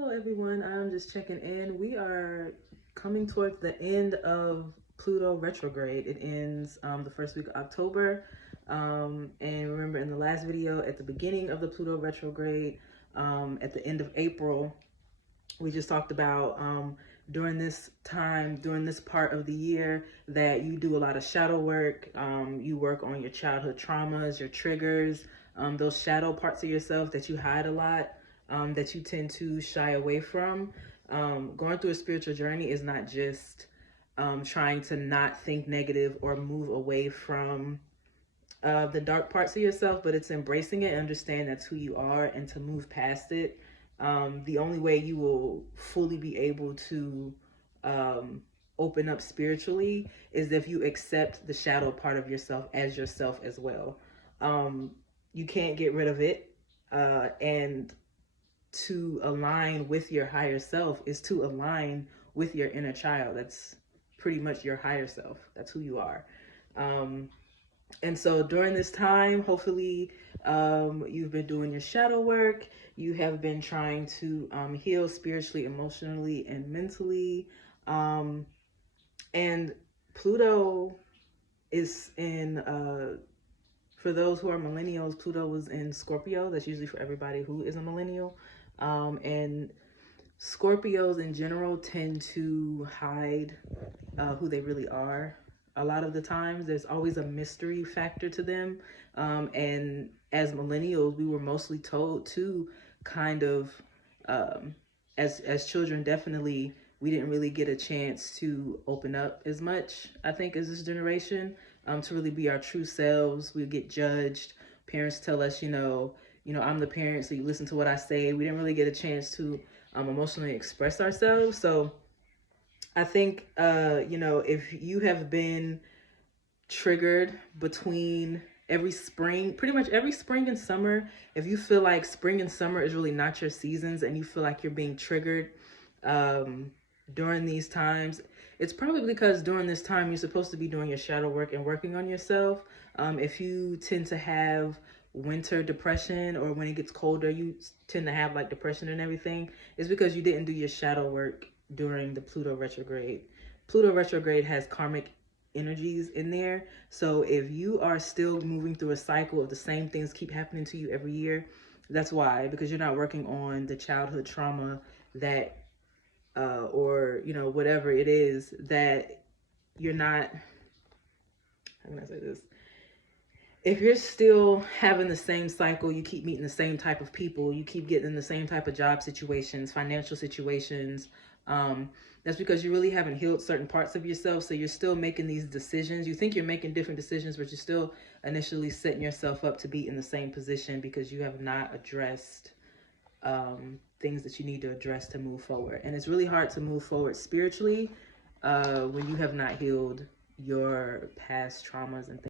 Hello everyone, I'm just checking in. We are coming towards the end of Pluto retrograde. It ends the first week of October. And remember in the last video, at the beginning of the Pluto retrograde, at the end of April, we just talked about during this time, during this part of the year, that you do a lot of shadow work. You work on your childhood traumas, your triggers, those shadow parts of yourself that you hide a lot, that you tend to shy away from. Going through a spiritual journey is not just trying to not think negative or move away from the dark parts of yourself, but it's embracing it, understand that's who you are, and to move past it. The only way you will fully be able to open up spiritually is if you accept the shadow part of yourself as well. You can't get rid of it. And to align with your higher self is to align with your inner child. That's pretty much your higher self. That's who you are. And so during this time, hopefully you've been doing your shadow work. You have been trying to heal spiritually, emotionally, and mentally. And Pluto is in, for those who are millennials, Pluto was in Scorpio. That's usually for everybody who is a millennial. And Scorpios in general tend to hide who they really are. A lot of the times there's always a mystery factor to them. And as millennials, we were mostly told to kind of, as children, definitely, we didn't really get a chance to open up as much, I think, as this generation, to really be our true selves. We get judged. Parents tell us, I'm the parent, so you listen to what I say. We didn't really get a chance to emotionally express ourselves. So I think, if you have been triggered between every spring, pretty much every spring and summer, if you feel like spring and summer is really not your seasons and you feel like you're being triggered during these times, it's probably because during this time you're supposed to be doing your shadow work and working on yourself. If you tend to have winter depression, or when it gets colder you tend to have like depression and everything, it's because you didn't do your shadow work during the Pluto retrograde. Pluto retrograde has karmic energies in there. So if you are still moving through a cycle of the same things keep happening to you every year, that's why, because you're not working on the childhood trauma that or whatever it is that you're not, how can I say this? If you're still having the same cycle, you keep meeting the same type of people, you keep getting in the same type of job situations, financial situations, that's because you really haven't healed certain parts of yourself. So you're still making these decisions. You think you're making different decisions, but you're still initially setting yourself up to be in the same position because you have not addressed things that you need to address to move forward. And it's really hard to move forward spiritually when you have not healed your past traumas and things.